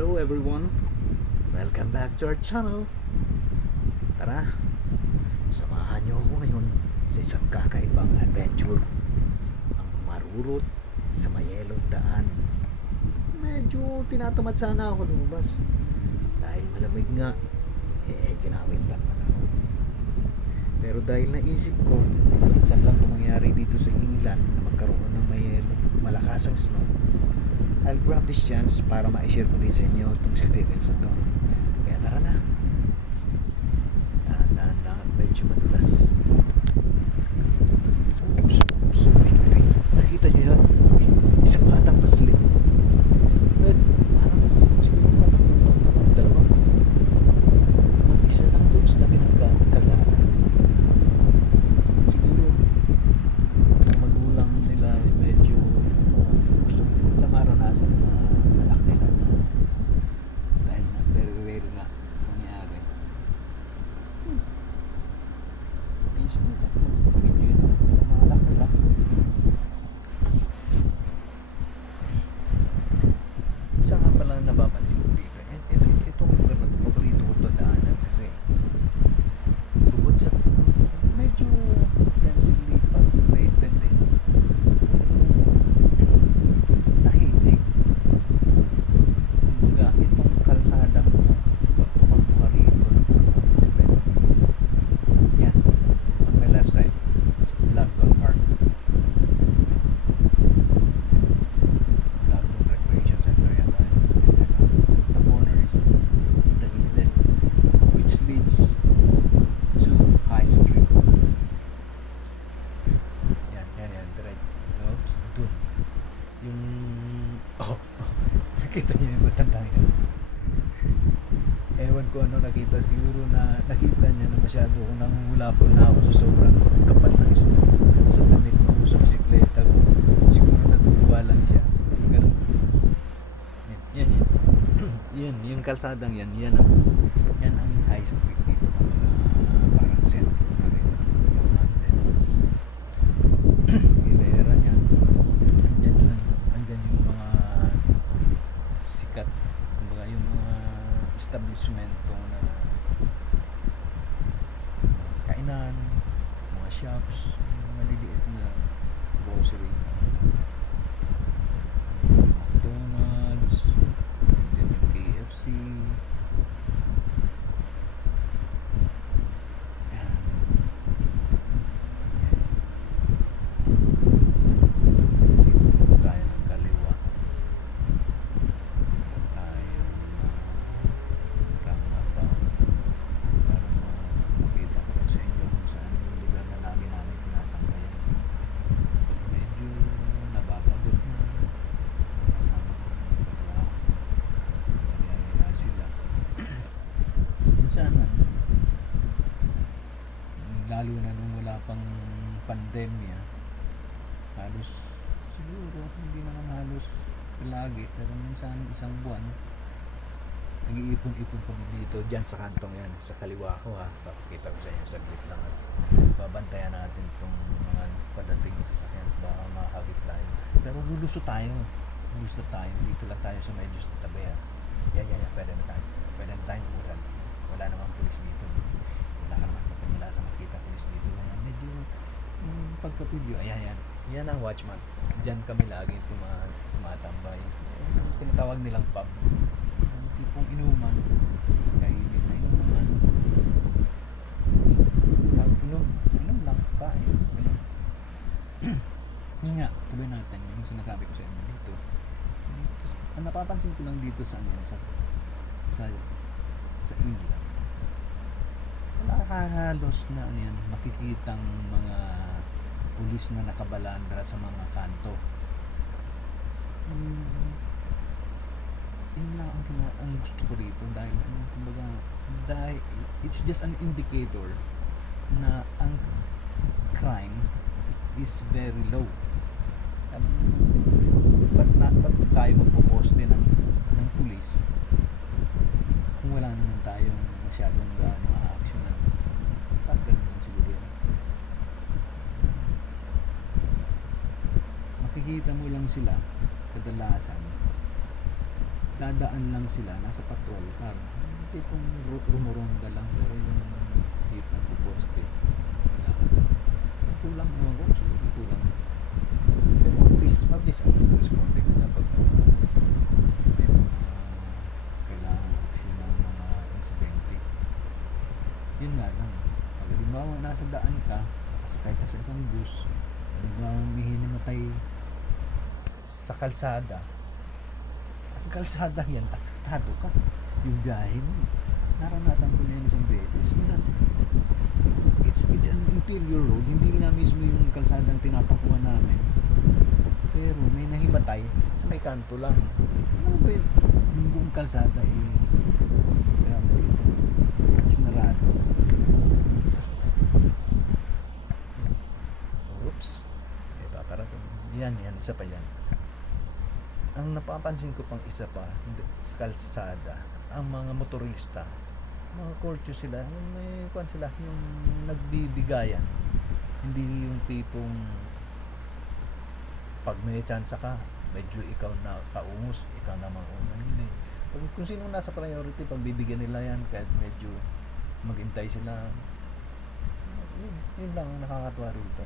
Hello everyone, welcome back to our channel. Tara, samahan niyo ako ngayon sa isang kakaibang adventure. Ang marurot sa mayelong daan. Medyo tinatamad sana ako lumabas dahil malamig nga, ginawin lang na ako. Pero dahil naisip ko, minsan lang ito mangyari dito sa England na magkaroon ng mayelong malakasang snow, I'll grab this chance para ma-share ko din sa inyo itong experience na ito. Kaya tara na. Dahan-dahan lang at medyo madulas. Oops. Wait. Nakita nyo yan? Isang batang paslip. Wait, parang siguro matapong taon pa lang dalawa. Mag-isa lang doon sa tabi ng kalsada. Siguro ang magulang nila medyo gusto lang maranasan na anak nila na dahil na very rare nga nangyari. Peaceful lang. Pag-enjoy na ng mga anak nila. Isa nga pala napapansin ko dito. Itong lugar na ito, paborito ko ito daanan kasi bukod sa medyo densely populated tahimik. Kumbaga, itong kalsadang pag tumakbo ka rito ng bisikleta. Yan, on my left side is Lagdon Park. Lagdon Recreation Center yan tayo. The corner is the Eden, which leads to High Street. Yan, direct. Oops, dun. Yung nakita niyo yung matanda yan. Ewan ko ano nakita, siguro na nakita niya na masyado kung nanguhulapon na ako sa sobrang kapal ng snow sa damit ko, sa bisikleta ko. Siguro natutuwa lang siya. Ganun. Yan. Yan, yung kalsadang yan ang High Street dito. Parang center na rin. Hilera niyan. Andyan yung mga sikat, kumbaga yung mga establishmento na kainan, mga shops, mga maliliit na grocery, McDonald's, andyan yung KFC. Yan. Dito tayo ng kaliwa. Tayo roundabout para makita ko rin sa inyo kung saan yung lugar na lagi namin tinatanggayan. Pag medyo napapagod na, kasama ko ng trabaho, nagyayaya sila. Minsan, lalo na nung wala pang pandemya, halos siguro hindi naman halos lagi, pero minsan isang buwan nag-iipon-ipon kami dito dyan sa kantong yan, sa kaliwa ko ha, papakita ko sa inyo saglit lang at babantayan natin itong mga padating na sasakyan, baka makakagit tayo, pero lulusot tayo dito lang tayo sa medyo sa tabi ha. Yan, pwede na tayo umusan, wala namang pulis dito, wala ka naman wala sa makita pulis dito na medyo pagka-video, yan ang watchman, dyan kami lagi tumatambay, yung tinatawag nilang pub, yung tipong inuman, kainin na inuman, inom lang pa yun nga, tuloy natin yung sinasabi ko sa inyo dito. Ang napapansin ko lang dito sa England, wala halos na makikitang mga pulis na nakabalandra sa mga kanto. Yun lang ang gusto ko rito dahil kumbaga it's just an indicator na ang crime is very low. Ba't tayo magpoposte ng pulis kung wala naman tayong masyadong mga action na parang ganun siguro yun. Makikita mo lang sila kadalasan dadaan lang sila, nasa patrol car. Yung tipong rumuronda lang, pero yung tipong puposte. Wala. Kulang naman ko, siguro kulang. Pero mabilis ang responde ko na pag may mga kailangan action ng mga insidente. Yun nga lang. Pag halimbawa nasa daan ka, nakasakay ka sa isang bus, halimbawa may hinimatay sa kalsada, ang kalsada yan, aktado ka. Yung biyahe mo, naranasan ko na yun isang beses. It's an interior road, hindi na mismo yung kalsadang tinatakuan namin. Pero may nahimatay sa may kanto lang. Ano ba yun? Yung buong kalsada kaya mo ito, sinarado. Oops. Paparating. Yan, isa pa yan. Ang napapansin ko pang isa pa sa kalsada, ang mga motorista, mga courteous sila, yung may kwan sila, yung nagbibigayan. Hindi yung tipong pag may chance ka, medyo ikaw na kaungos, ikaw naman una. Hindi. Kung sino nasa priority, pagbibigyan nila yan, kahit medyo maghintay sila. Yun lang ang nakakatuwa rito.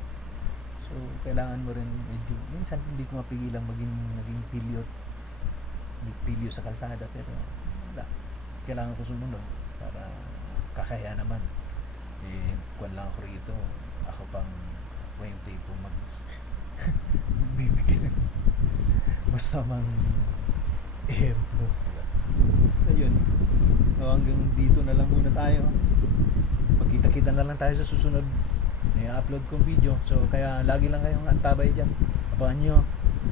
So, kailangan mo rin medyo, minsan hindi ko mapigilang naging pilyo sa kalsada, pero wala. Kailangan ko sumunod para kakaya naman. Kwan lang ako rito. Ako pang yung tipo magbibigay ng masamang ehemplo. Ayun. So, hanggang dito na lang muna tayo. Magkita-kita na lang tayo sa susunod i-upload kong video. So kaya lagi lang kayong antabay dyan, abangan nyo,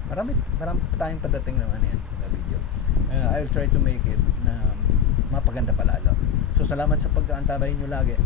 marami pa tayong padating naman yan na video. I will try to make it na mapaganda palalo. So salamat sa pag-aantabay nyo lagi.